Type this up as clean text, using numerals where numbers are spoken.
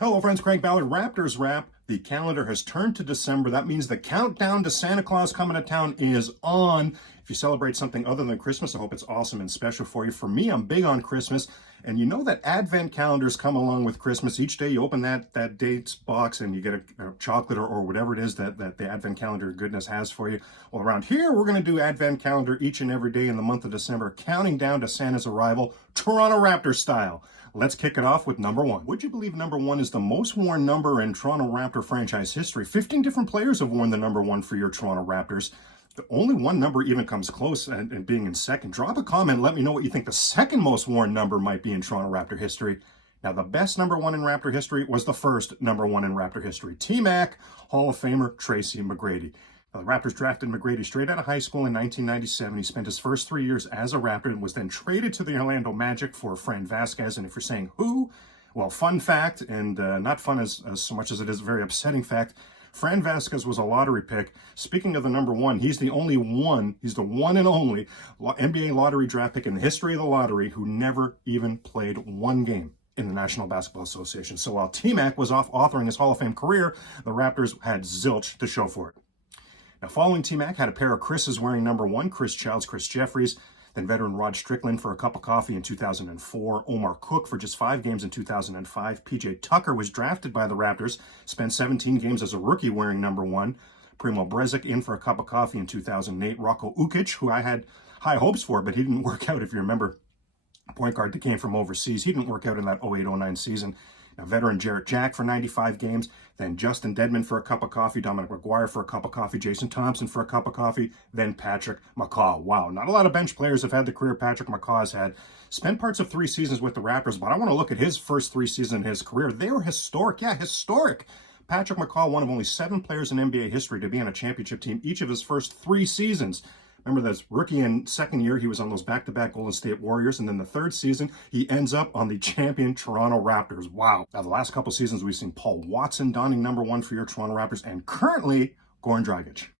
Hello friends, Craig Ballard, Raptors Wrap. The calendar has turned to December. That means the countdown to Santa Claus coming to town is on. If you celebrate something other than Christmas, I hope it's awesome and special for you. For me, I'm big on Christmas. And you know that Advent calendars come along with Christmas. Each day you open that dates box and you get a chocolate or whatever it is that the Advent calendar goodness has for you. Well, around here, we're going to do Advent calendar each and every day in the month of December, counting down to Santa's arrival, Toronto Raptors style. Let's kick it off with number one. Would you believe number one is the most worn number in Toronto Raptor franchise history? 15 different players have worn the number one for your Toronto Raptors. Only one number even comes close and being in second. Drop a comment, let me know what you think the second most worn number might be in Toronto Raptor history. Now, the best number one in Raptor history was the first number one in Raptor history. T-Mac, Hall of Famer Tracy McGrady. The Raptors drafted McGrady straight out of high school in 1997. He spent his first 3 years as a Raptor and was then traded to the Orlando Magic for Fran Vasquez. And if you're saying who, well, fun fact, and not fun as so much as it is a very upsetting fact, Fran Vasquez was a lottery pick. Speaking of the number one, he's the one and only NBA lottery draft pick in the history of the lottery who never even played one game in the National Basketball Association. So while T-Mac was off authoring his Hall of Fame career, the Raptors had zilch to show for it. Now, following T-Mac had a pair of Chris's wearing number one, Chris Childs, Chris Jeffries, then veteran Rod Strickland for a cup of coffee in 2004, Omar Cook for just 5 games in 2005, PJ Tucker was drafted by the Raptors, spent 17 games as a rookie wearing number one, Primo Brezic in for a cup of coffee in 2008, Rocco Ukic, who I had high hopes for, but he didn't work out, if you remember, point guard that came from overseas. He didn't work out in that 08-09 season. Now, veteran Jarrett Jack for 95 games, then Justin Dedman for a cup of coffee, Dominic McGuire for a cup of coffee, Jason Thompson for a cup of coffee, then Patrick McCaw. Wow, not a lot of bench players have had the career Patrick McCaw's had. Spent parts of 3 seasons with the Raptors, but I want to look at his first 3 seasons in his career. They were historic. Yeah, historic. Patrick McCaw, one of only 7 players in NBA history to be on a championship team each of his first 3 seasons. Remember, that rookie and second year, he was on those back-to-back Golden State Warriors. And then the third season, he ends up on the champion Toronto Raptors. Wow. Now, the last couple seasons, we've seen Paul Watson donning number one for your Toronto Raptors and currently Goran Dragic.